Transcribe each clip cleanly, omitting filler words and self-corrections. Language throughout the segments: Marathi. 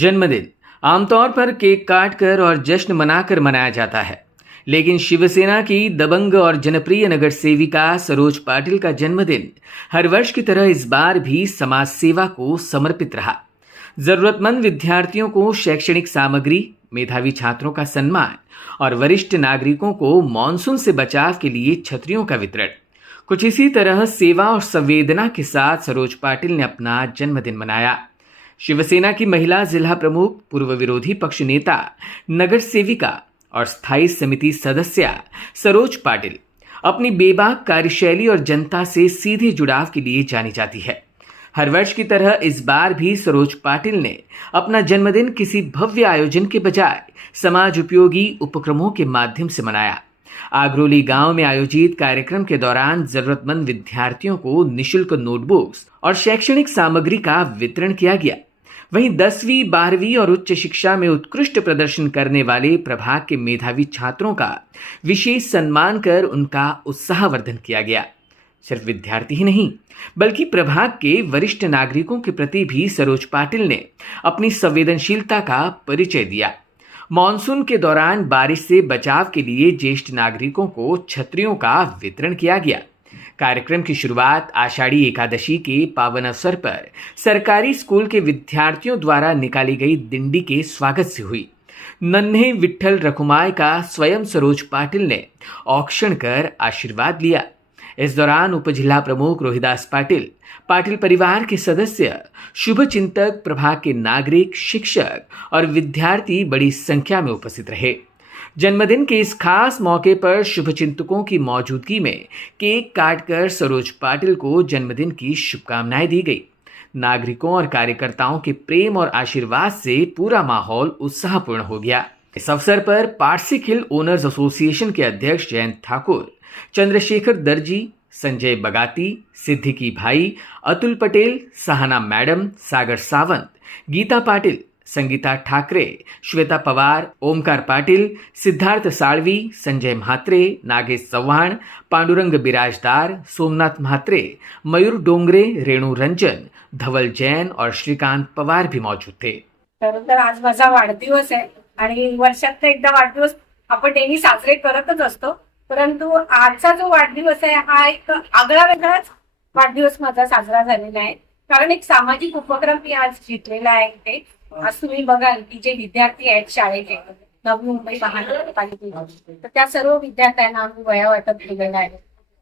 जन्मदिन आमतौर पर केक काटकर और जश्न मनाकर मनाया जाता है, लेकिन शिवसेना की दबंग और जनप्रिय नगर सेविका सरोज पाटिल का जन्मदिन हर वर्ष की तरह इस बार भी समाज सेवा को समर्पित रहा। जरूरतमंद विद्यार्थियों को शैक्षणिक सामग्री, मेधावी छात्रों का सम्मान और वरिष्ठ नागरिकों को मानसून से बचाव के लिए छतरियों का वितरण। कुछ इसी तरह सेवा और संवेदना के साथ सरोज पाटिल ने अपना जन्मदिन मनाया। शिवसेना की महिला जिला प्रमुख, पूर्व विरोधी पक्ष नेता, नगर सेविका और स्थायी समिति सदस्य सरोज पाटिल अपनी बेबाक कार्यशैली और जनता से सीधे जुड़ाव के लिए जानी जाती है। हर वर्ष की तरह इस बार भी सरोज पाटिल ने अपना जन्मदिन किसी भव्य आयोजन के बजाय समाज उपयोगी उपक्रमों के माध्यम से मनाया। आगरोली गांव में आयोजित कार्यक्रम के दौरान जरूरतमंद विद्यार्थियों को निशुल्क नोटबुक्स और शैक्षणिक सामग्री का वितरण किया गया। वहीं 10वीं, 12वीं और उच्च शिक्षा में उत्कृष्ट प्रदर्शन करने वाले प्रभाग के मेधावी छात्रों का विशेष सम्मान कर उनका उत्साहवर्धन किया गया। सिर्फ विद्यार्थी ही नहीं, बल्कि प्रभाग के वरिष्ठ नागरिकों के प्रति भी सरोज पाटिल ने अपनी संवेदनशीलता का परिचय दिया। मॉनसून के दौरान बारिश से बचाव के लिए ज्येष्ठ नागरिकों को छतरियों का वितरण किया गया। कार्यक्रम की शुरुआत आषाढ़ी एकादशी के पावन अवसर पर सरकारी स्कूल के विद्यार्थियों द्वारा निकाली गई दिंडी के स्वागत से हुई। नन्हे विट्ठल रखुमाई का स्वयं सरोज पाटिल ने औक्षण कर आशीर्वाद लिया। इस दौरान उपजिला प्रमुख रोहिदास पाटिल, पाटिल परिवार के सदस्य, शुभ चिंतक, प्रभाग के नागरिक, शिक्षक और विद्यार्थी बड़ी संख्या में उपस्थित रहे। जन्मदिन के इस खास मौके पर शुभचिंतकों की मौजूदगी में केक काटकर सरोज पाटिल को जन्मदिन की शुभकामनाएं दी गई। नागरिकों और कार्यकर्ताओं के प्रेम और आशीर्वाद से पूरा माहौल उत्साहपूर्ण हो गया। इस अवसर पर पार्सिकल ओनर्स एसोसिएशन के अध्यक्ष जयंत ठाकुर, चंद्रशेखर दर्जी, संजय बगाती, सिद्दीकी भाई, अतुल पटेल, सहाना मैडम, सागर सावंत, गीता पाटिल, संगीता ठाकरे, श्वेता पवार, ओमकार पाटिल, सिद्धार्थ साळवी, संजय म्हात्रे, नागेश चव्हाण, पांडुरंग बिराजदार, सोमनाथ म्हात्रे, मयूर डोंगरे, रेणू रंजन, धवल जैन और श्रीकांत पवार भी मौजूद थे। तर आज माझा वाढदिवस आहे आणि वर्षात एकदा वाढदिवस आपण नेहमी साजरे करतच असतो, परंतु आजचा जो वाढदिवस आहे हा एक आगळा वेगळाच वाढदिवस माझा साजरा झालेला आहे। कारण एक सामाजिक उपक्रम मी आज घेतलेला आहे इथे। आज तुम्ही बघाल की जे विद्यार्थी आहेत शाळेचे, नवी मुंबई महानगरपालिकेचे, तर त्या सर्व विद्यार्थ्यांना आम्ही वह्या वाटप केलेला आहे।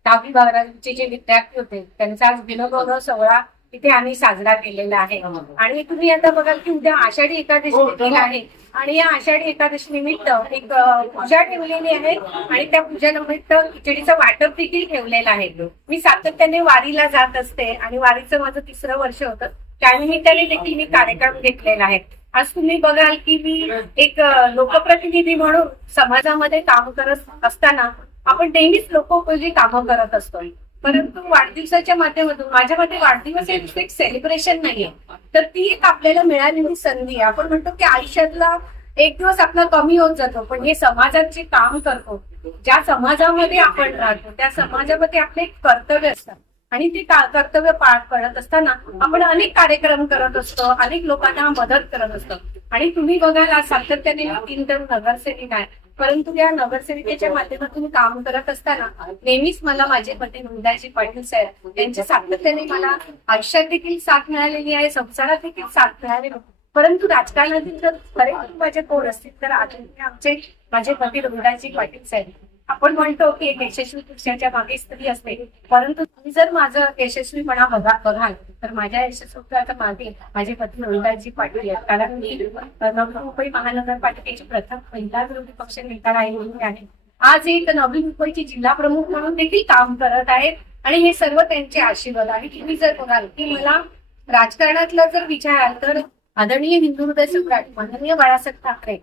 10वी 12वीचे जे विद्यार्थी होते त्यांचा आज दिनगौरव सोहळा इथे आम्ही साजरा केलेला आहे। आणि तुम्ही आता बघाल की उद्या आषाढी एकादशी देखील आहे आणि या आषाढी एकादशी निमित्त एक पूजा ठेवलेली आहे आणि त्या पूजा निमित्त खिचडीचं वाटप देखील ठेवलेलं आहे। मी सातत्याने वारीला जात असते आणि वारीचं माझं 3रं वर्ष होतं, त्यानिमित्ताने देखील मी कार्यक्रम घेतलेला आहे। आज तुम्ही बघाल की मी एक लोकप्रतिनिधी म्हणून समाजामध्ये काम करत असताना आपण नेहमीच लोकोपयोगी कामं करत असतो, परंतु वाढदिवसाच्या माध्यमातून माझ्यामध्ये वाढदिवस हे एक सेलिब्रेशन नाहीये, तर ती एक आपल्याला मिळालेली संधी आहे। आपण म्हणतो की आयुष्यातला एक दिवस आपला कमी होत जातो, पण हे समाजात जे काम करतो, ज्या समाजामध्ये आपण राहतो त्या समाजामध्ये आपले एक कर्तव्य असतात आणि ते कर्तव्य पार पडत असताना आपण अनेक कार्यक्रम करत असतो, अनेक लोकांना मदत करत असतो। आणि तुम्ही बघाल आज सातत्याने 3 तर नगरसेविका आहे, परंतु या नगरसेविकेच्या माध्यमातून काम करत असताना नेहमीच मला माझे पती रोहिदासजी पाटील साहेब यांच्या सातत्याने मला आयुष्यात देखील साथ मिळालेली आहे, संसारात देखील साथ मिळालेली, परंतु राजकारणातील जर खरे कुटुंबाचे कोण असतील तर आमचे माझे पती रोहिदासजी पाटील साहेब। आपण म्हणतो की एक यशस्वी पुरुषाच्या मागे स्त्री असते, परंतु तुम्ही जर माझं यशस्वीपणा बघाल तर माझ्या यशस्वीपणाच्या मागे माझे पती रोहिदासजी पाटील आहेत। कारण मी नवी मुंबई महानगरपालिकेची प्रथम महिला विरोधी पक्ष नेता राहिलेली आहे। आज एक नवी मुंबईची जिल्हा प्रमुख म्हणून देखील काम करत आहेत आणि हे सर्व त्यांचे आशीर्वाद आहे। तुम्ही जर बघाल की मला राजकारणातला जर विचाराल तर आदरणीय हिंदू हृदय सम्राट माननीय बाळासाहेब ठाकरे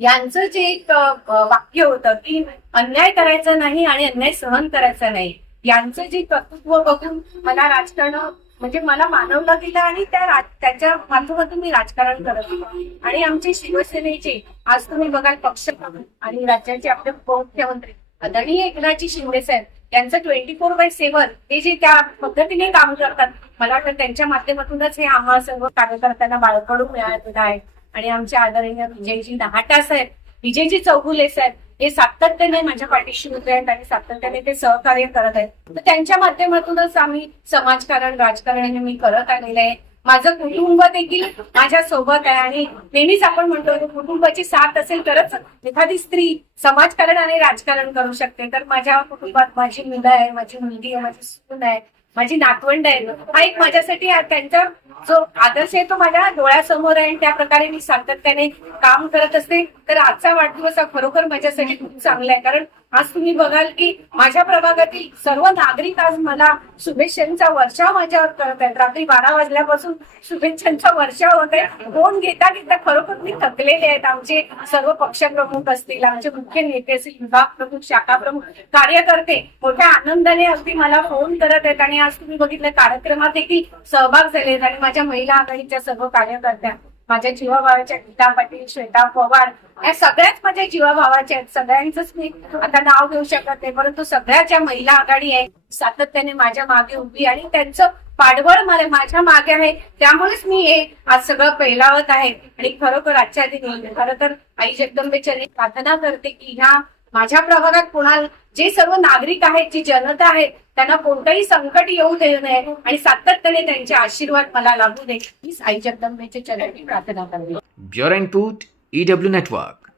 यांचं जे एक वाक्य होतं की अन्याय करायचा नाही आणि अन्याय सहन करायचा नाही, यांचं जे कर्तृत्व बघून मला राजकारण म्हणजे मला मानवलं गेलं आणि त्याच्या माध्यमातून मी राजकारण करत होतो। आणि आमचे शिवसेनेचे आज तुम्ही बघाल पक्ष आणि राज्याचे आपले उपमुख्यमंत्री आदरणीय एकनाथजी शिंदे साहेब यांचं 24/7 ते जे त्या पद्धतीने काम करतात, मला वाटतं त्यांच्या माध्यमातूनच हे आम्हा सर्व कार्यकर्त्यांना बाळकडून मिळालेलं आहे. आणि आमचे आदरणीय विजयजी नाहाटा साहेब, विजयजी चौगुले साहेब हे सातत्याने माझ्या पाठीशी उभे आहेत आणि सातत्याने ते सहकार्य करत आहेत. तर त्यांच्या माध्यमातूनच आम्ही समाजकारण, राजकारण हे मी करत आलेलं आहे. माझं कुटुंब देखील माझ्या सोबत आहे आणि नेहमीच आपण म्हणतो की कुटुंबाची साथ असेल तरच एखादी स्त्री समाजकारण आणि राजकारण करू शकते. तर माझ्या कुटुंबात माझी मुलं आहे, माझी मुलगी आहे, माझी सून आहे, माझी नातवंड आहे. हा एक माझ्यासाठी त्यांचा जो आदर्श आहे तो माझ्या डोळ्यासमोर आहे आणि त्या प्रकारे मी सातत्याने काम करत असते. तर आजचा वाढदिवस हा खरोखर माझ्यासाठी खूप चांगला आहे, कारण आज तुम्ही बघाल की माझ्या प्रभागातील सर्व नागरिक आज मला शुभेच्छांचा वर्षाव माझ्यावर करत आहेत. रात्री 12 वाजल्यापासून शुभेच्छांचा वर्षाव होत आहे. फोन घेता घेता खरोखर मी थकलेले आहेत. आमचे सर्व पक्षप्रमुख असतील, आमचे मुख्य नेते असतील, विभाग प्रमुख, शाखा प्रमुख, कार्यकर्ते मोठ्या आनंदाने अगदी मला फोन करत आहेत. आणि आज तुम्ही बघितलं कार्यक्रमात देखील सहभाग झाले आहेत. आणि माझ्या महिला आघाडीच्या सर्व कार्यकर्त्या, माझ्या जीवाभावाच्या गीता पाटील, श्वेता पवार, या सगळ्याच माझ्या जीवाभावाच्या आहेत. सगळ्यांचंच मी आता नाव घेऊ शकत नाही, परंतु सगळ्या ज्या महिला आघाडी आहे सातत्याने माझ्या मागे उभी आणि त्यांचं पाठबळ मला माझ्या मागे आहे. त्यामुळेच मी हे आज सगळं पेलावत आहे. आणि खरोखर आजच्या दिनी खरं तर आई जगदंबेच्या प्रार्थना करते की ह्या माझ्या प्रभागात कोणाला, जे सर्व नागरिक आहेत, जी जनता आहे, त्यांना कोणतंही संकट येऊ देऊ नये आणि सातत्याने त्यांचे आशीर्वाद मला लाभू दे. हीच आई जगदंबेच्या चरणी प्रार्थना करते. Bureau input EW network.